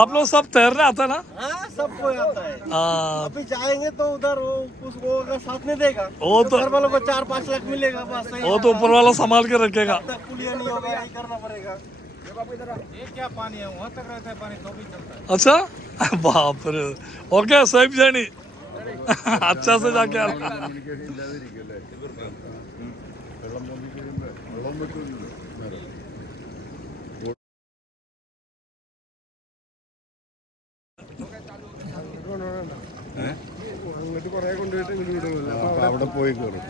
आप लोग सब तैरना आता ना? हाँ सबको आता है। हाँ अभी जाएँगे तो उधर वो उसको अगर साथ नहीं देगा वो तो घर वालों को चार पाँच लाख मिलेगा बस वो तो ऊपर वाला संभाल के रखेगा। पुलिया नहीं होगा यही करना पड़ेगा। ये क्या पानी है? वहाँ तक रहता है पानी तो भी चलता है। अच्छा? बाप रे। ओके सेफ़ जर्नी अच्छा से जाके आना അവിടെ പോയി കയറും.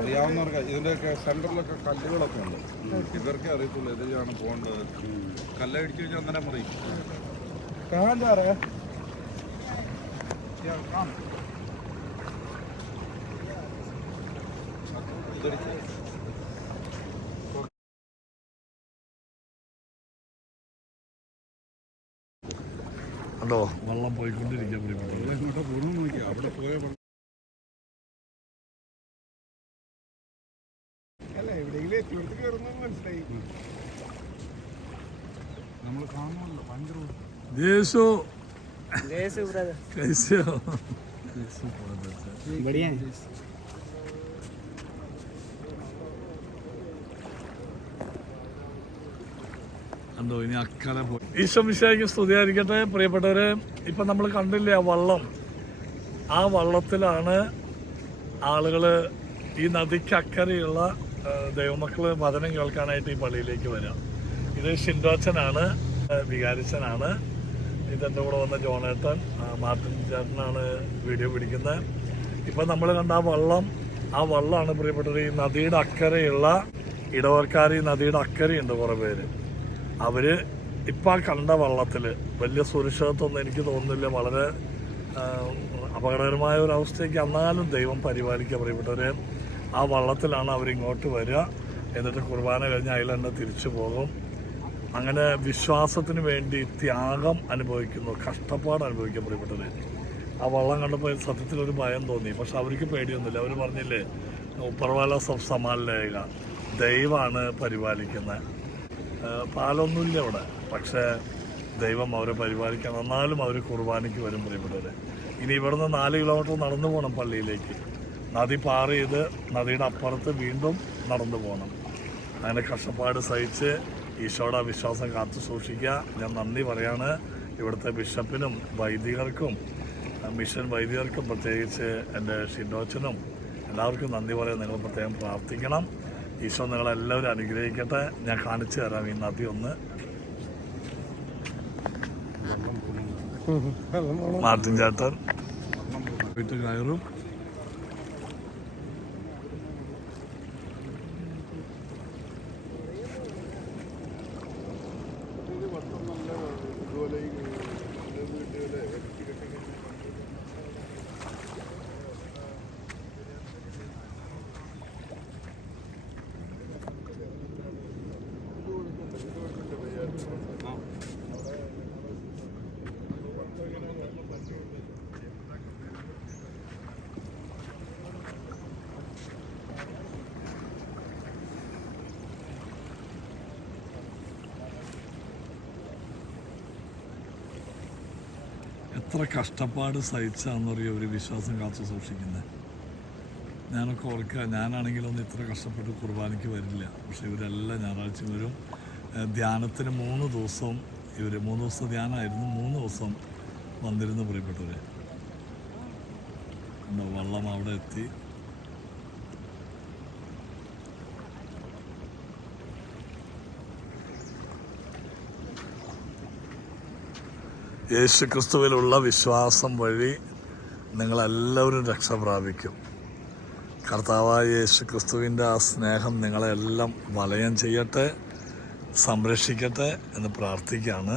അറിയാവുന്നവർക്ക് ഇതിന്റെയൊക്കെ സെന്ററിലൊക്കെ കല്ലുകളൊക്കെ ഉണ്ട്. ഇവർക്കേ അറിയത്തുള്ളൂ ഇതിലാണ് പോകേണ്ടത്. കല്ലടിച്ചു അങ്ങനെ പറയും. കാണാൻ है കണ്ടോ വെള്ളം പോയിക്കൊണ്ടിരിക്കാൻ പ്രിയപ്പെട്ടവരെ ഇങ്ങോട്ട് പോകണം നോക്കി അവിടെ പോയ അല്ല എവിടെയെങ്കിലും എത്തിയെടുത്ത് കയറുന്നത് മനസ്സിലായി നമ്മൾ കാണുമല്ലോ ഭയങ്കര ദേശോ जैसे ब्रदर कैसे हो बढ़िया है എന്തോ ഇനി അക്കരെ പോയി. ഈശ്വമിശയ്ക്ക് സ്തുതിയായിരിക്കട്ടെ. പ്രിയപ്പെട്ടവരെ ഇപ്പം നമ്മൾ കണ്ടില്ലേ ആ വള്ളം? ആ വള്ളത്തിലാണ് ആളുകൾ ഈ നദിക്ക് അക്കരെയുള്ള ആ, ദൈവമക്കൾ വചനം കേൾക്കാനായിട്ട് ഈ പള്ളിയിലേക്ക് വരിക ഇത് ഷിൻഡോച്ചനാണ് വികാരിച്ചനാണ്. ഇതെന്റെ കൂടെ വന്ന ജോണേട്ടൻ മാർട്ടിൻ ചേട്ടനാണ് വീഡിയോ പിടിക്കുന്നത്. ഇപ്പം നമ്മൾ കണ്ട ആ വള്ളം ആ വള്ളമാണ് പ്രിയപ്പെട്ടത് ഈ നദിയുടെ അക്കരെയുള്ള ഇടവർക്കാർ ഈ നദിയുടെ അക്കരയുണ്ട് കുറേ പേര്. അവർ ഇപ്പോൾ കണ്ട വള്ളത്തിൽ വലിയ സുരക്ഷിതത്വമൊന്നും എനിക്ക് തോന്നുന്നില്ല. വളരെ അപകടകരമായ ഒരു അവസ്ഥയ്ക്ക് എന്നാലും ദൈവം പരിപാലിക്കുക. പ്രിയപ്പെട്ടവരെ ആ വള്ളത്തിലാണ് അവരിങ്ങോട്ട് വരിക. എന്നിട്ട് കുർബാന കഴിഞ്ഞ് അതിൽ തന്നെ തിരിച്ചു പോകും. അങ്ങനെ വിശ്വാസത്തിന് വേണ്ടി ത്യാഗം അനുഭവിക്കുന്നു. കഷ്ടപ്പാട് അനുഭവിക്കാൻ പ്രിയപ്പെട്ടവരെ. ആ വള്ളം കണ്ടപ്പോൾ സത്യത്തിൽ ഒരു ഭയം തോന്നി. പക്ഷെ അവർക്ക് പേടിയൊന്നുമില്ല. അവർ പറഞ്ഞില്ലേ ഉപ്പർവാല സബ് സമാലിലേക ദൈവമാണ് പരിപാലിക്കുന്നത് പാലൊന്നുമില്ല അവിടെ പക്ഷേ ദൈവം അവരെ പരിപാലിക്കാൻ എന്നാലും അവർ കുർബാനയ്ക്ക് വരും പ്രിയപ്പെട്ടവരെ ഇനി ഇവിടുന്ന് നാല് കിലോമീറ്റർ നടന്നു പോകണം പള്ളിയിലേക്ക്. നദി പാർ ചെയ്ത് നദിയുടെ അപ്പുറത്ത് വീണ്ടും നടന്നു പോകണം അങ്ങനെ കഷ്ടപ്പാട് സഹിച്ച് ഈശോയുടെ വിശ്വാസം കാത്തു സൂക്ഷിക്കുക. ഞാൻ നന്ദി പറയാണ് ഇവിടുത്തെ ബിഷപ്പിനും വൈദികർക്കും മിഷൻ വൈദികർക്കും പ്രത്യേകിച്ച് എന്റെ ഷിൻഡോച്ചനും എല്ലാവർക്കും നന്ദി പറയാൻ നിങ്ങൾ പ്രത്യേകം പ്രാർത്ഥിക്കണം. ഈശോ നിങ്ങളെല്ലാവരും അനുഗ്രഹിക്കട്ടെ. ഞാൻ കാണിച്ചു തരാം ഈ നദി ഒന്ന്. മാർട്ടിൻ ചേട്ടൻ വീട്ടിൽ കയറും. എത്ര കഷ്ടപ്പാട് സഹിച്ചാണെന്നറിയോ ഒരു വിശ്വാസം കാത്തു സൂക്ഷിക്കുന്നത് ഞാനൊക്കെ ഓർക്കുക ഞാനാണെങ്കിലൊന്നും ഇത്ര കഷ്ടപ്പെട്ട് കുർബാനയ്ക്ക് വരില്ല. പക്ഷെ ഇവരെല്ലാം ഞായറാഴ്ച വരും. ധ്യാനത്തിന് മൂന്ന് ദിവസം ഇവർ മൂന്ന് ദിവസം ധ്യാനമായിരുന്നു. മൂന്ന് ദിവസം വന്നിരുന്നു പ്രിയപ്പെട്ടവർ വള്ളം അവിടെ എത്തി. യേശു ക്രിസ്തുവിലുള്ള വിശ്വാസം വഴി നിങ്ങളെല്ലാവരും രക്ഷ പ്രാപിക്കും. കർത്താവായ യേശു ക്രിസ്തുവിന്റെ ആ സ്നേഹം നിങ്ങളെല്ലാം വലയം ചെയ്യട്ടെ സംരക്ഷിക്കട്ടെ എന്ന് പ്രാർത്ഥിക്കുകയാണ്.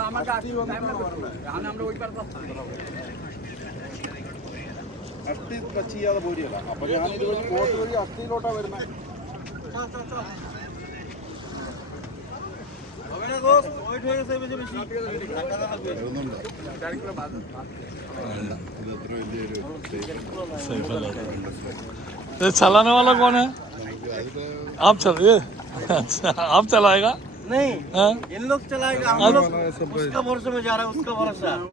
আমাকে আসি আমরা ওই পার അസ്ഥി ടച്ച് ചെയ്യാതെ പോരിയല്ല അപ്പൊ ഞാൻ ഇതുവഴി കോട്ട് വഴി അസ്ഥിയിലോട്ടാ വരുന്നത് ये चलाने वाला कौन है आप चल ये अच्छा आप चलाएगा नहीं हाँ इन लोग चलाएगा हम लोग उसका भरोसे में जा रहा है उसका भरोसा